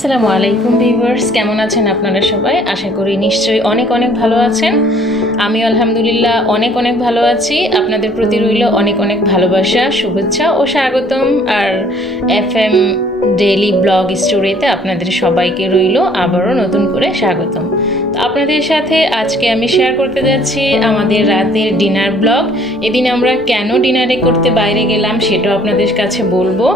আসসালামু আলাইকুম ভিউয়ার্স, কেমন আছেন আপনারা সবাই? আশা করি নিশ্চয়ই অনেক অনেক ভালো আছেন। আমি আলহামদুলিল্লাহ অনেক অনেক ভালো আছি। আপনাদের প্রতি রইল অনেক অনেক ভালোবাসা, শুভেচ্ছা ও স্বাগতম। আর FM ডেইলি ব্লগ স্টোরিতে আপনাদের সবাইকে রইল আবারও নতুন করে স্বাগতম। তো আপনাদের সাথে আজকে আমি শেয়ার করতে যাচ্ছি আমাদের রাতের ডিনার ব্লগ। এদিন আমরা কেন ডিনারে করতে বাইরে গেলাম সেটাও আপনাদের কাছে বলবো।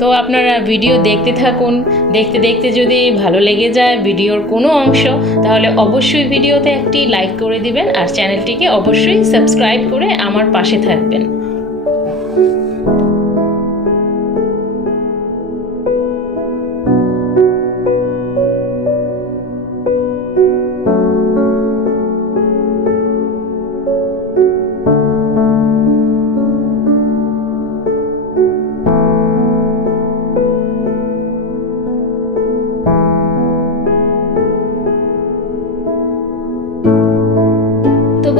তো আপনারা ভিডিও দেখতে থাকুন। দেখতে দেখতে যদি ভালো লেগে যায় ভিডিওর কোনো অংশ, তাহলে অবশ্যই ভিডিওতে একটি লাইক করে দিবেন আর চ্যানেলটিকে অবশ্যই সাবস্ক্রাইব করে আমার পাশে থাকবেন।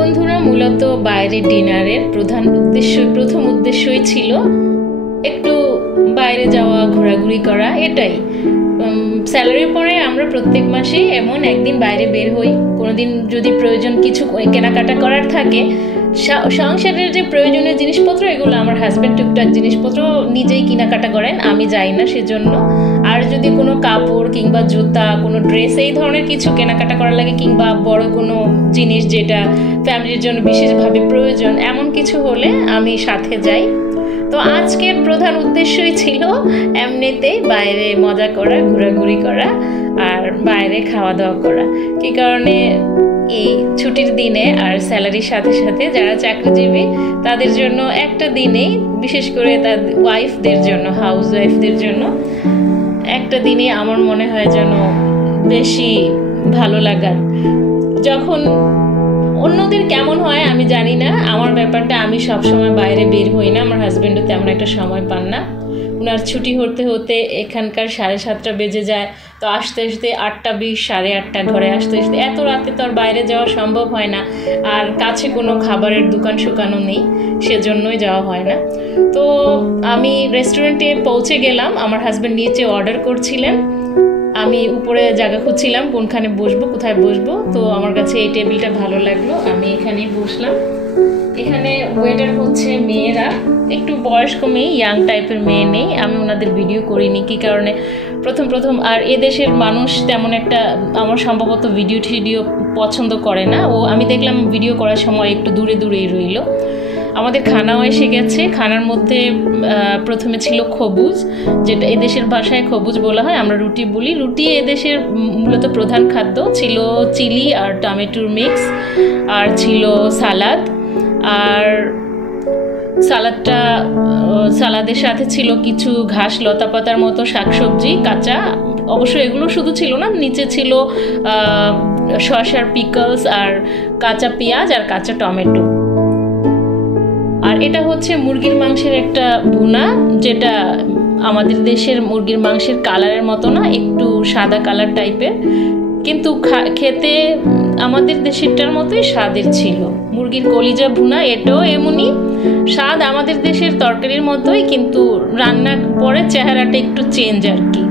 বন্ধুরা, মূলত বাইরের ডিনারের প্রথম উদ্দেশ্যই ছিল একটু বাইরে যাওয়া, ঘোরাঘুরি করা। এটাই স্যালারির পরে আমরা প্রত্যেক মাসেই এমন একদিন বাইরে বের হই। কোনোদিন যদি প্রয়োজন কিছু কেনাকাটা করার থাকে, সংসারের যে প্রয়োজনীয় জিনিসপত্র, এগুলো আমার হাজব্যান্ড টুকটাক জিনিসপত্র নিজেই কেনাকাটা করেন, আমি যাই না সেজন্য। আর যদি কোনো কাপড় কিংবা জুতা, কোনো ড্রেস, এই ধরনের কিছু কেনাকাটা করা লাগে, কিংবা বড় কোনো জিনিস যেটা ফ্যামিলির জন্য বিশেষভাবে প্রয়োজন, এমন কিছু হলে আমি সাথে যাই। তো আজকের প্রধান উদ্দেশ্যই ছিল এমনিতেই বাইরে মজা করা, ঘোরাঘুরি করা আর বাইরে খাওয়া দাওয়া করা। কী কারণে এই ছুটির দিনে আর স্যালারির সাথে সাথে যারা চাকরিজীবী তাদের জন্য একটা দিনেই, বিশেষ করে তার ওয়াইফদের জন্য, হাউস ওয়াইফদের জন্য একটা দিনে আমার মনে হয় যেন বেশি ভালো লাগার। যখন অন্যদের কেমন হয় আমি জানি না, আমার ব্যাপারটা, আমি সবসময় বাইরে বের হই না, আমার হাজব্যান্ডও তেমন একটা সময় পান না। ওনার ছুটি হতে হতে এখানকার 7:30 বেজে যায়। তো আসতে আসতে 8:20, 8:30, ঘরে আসতে আসতে এত রাতে তো আর বাইরে যাওয়া সম্ভব হয় না। আর কাছে কোনো খাবারের দোকান শুকানো নেই, সেজন্যই যাওয়া হয় না। তো আমি রেস্টুরেন্টে পৌঁছে গেলাম, আমার হাজব্যান্ড নিচে অর্ডার করছিলেন, আমি উপরে জায়গা খুঁজছিলাম কোনখানে বসবো, কোথায় বসবো। তো আমার কাছে এই টেবিলটা ভালো লাগলো, আমি এখানেই বসলাম। এখানে ওয়েটার হচ্ছে মেয়েরা, একটু বয়স্ক মেয়ে, ইয়াং টাইপের মেয়ে নেই। আমি ওনাদের ভিডিও করিনি, কী কারণে প্রথম আর এদেশের মানুষ তেমন একটা আমার সম্ভবত ভিডিও পছন্দ করে না। ও আমি দেখলাম ভিডিও করার সময় একটু দূরে দূরেই রইল। আমাদের খানাও এসে গেছে। খানার মধ্যে প্রথমে ছিল খবুজ, যেটা এদেশের ভাষায় খবুজ বলা হয়, আমরা রুটি বলি। রুটি এদেশের মূলত প্রধান খাদ্য। ছিল চিলি আর টমেটোর মিক্স, আর ছিল সালাদ। আর সালাদের সাথে ছিল কিছু ঘাস লতা পাতার মতো শাকসবজি কাঁচা। অবশ্য এগুলো শুধু ছিল না, নিচে ছিল শসার পিকলস আর কাঁচা পেঁয়াজ আর কাঁচা টমেটো। আর এটা হচ্ছে মুরগির মাংসের একটা ভুনা, যেটা আমাদের দেশের মুরগির মাংসের কালারের মতো না, একটু সাদা কালার টাইপের, কিন্তু খেতে আমাদের দেশেরটার মতোই স্বাদের ছিল। মুরগির কলিজা ভুনা, এটাও এমনই স্বাদ আমাদের দেশের তরকারির মতোই, কিন্তু রান্নার পরে চেহারাটা একটু চেঞ্জ আর কি।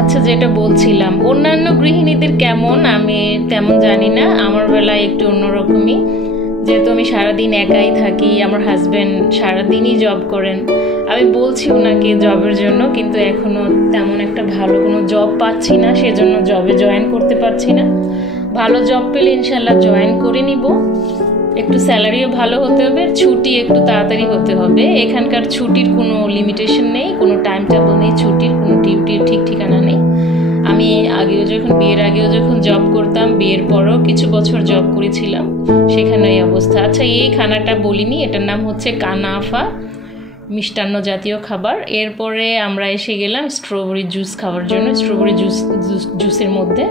আচ্ছা, যেটা বলছিলাম, অন্যান্য গৃহিণীদের কেমন আমি তেমন জানি না, আমার বেলায় একটু অন্যরকমই। যেহেতু আমি সারাদিন একাই থাকি, আমার হাজব্যান্ড সারাদিনই জব করেন। আমি বলছি ওনাকে জবের জন্য, কিন্তু এখনও তেমন একটা ভালো কোনো জব পাচ্ছি না, সেজন্য জবে জয়েন করতে পারছি না। ভালো জব পেলে ইনশাল্লাহ জয়েন করে নিব। একটু স্যালারিও ভালো হতে হবে, ছুটি একটু তাড়াতাড়ি হতে হবে। এখানকার ছুটির কোনো লিমিটেশন নেই, কোনো টাইম টেবল নেই, ছুটির কোনো ডিউটির ঠিক ঠিকানা নেই। আমি বিয়ের আগেও যখন জব করতাম, বিয়ের পরও কিছু বছর জব করেছিলাম, সেখানে এই অবস্থা। আচ্ছা, এই খানাটা বলিনি, এটার নাম হচ্ছে কানাফা, মিষ্টান্ন জাতীয় খাবার। এরপরে আমরা এসে গেলাম স্ট্রবেরি জুস খাওয়ার জন্য। স্ট্রবেরি জুসের মধ্যে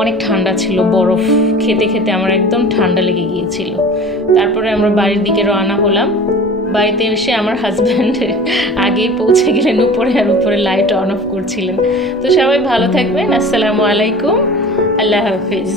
অনেক ঠান্ডা ছিল, বরফ খেতে খেতে আমার একদম ঠান্ডা লেগে গিয়েছিল। তারপরে আমরা বাড়ির দিকে রওনা হলাম। বাড়িতে এসে আমার হাজব্যান্ড আগেই পৌঁছে গেলেন উপরে, আর উপরে লাইট অন অফ করছিলেন। তো সবাই ভালো থাকবেন। আসসালামু আলাইকুম, আল্লাহ হাফিজ।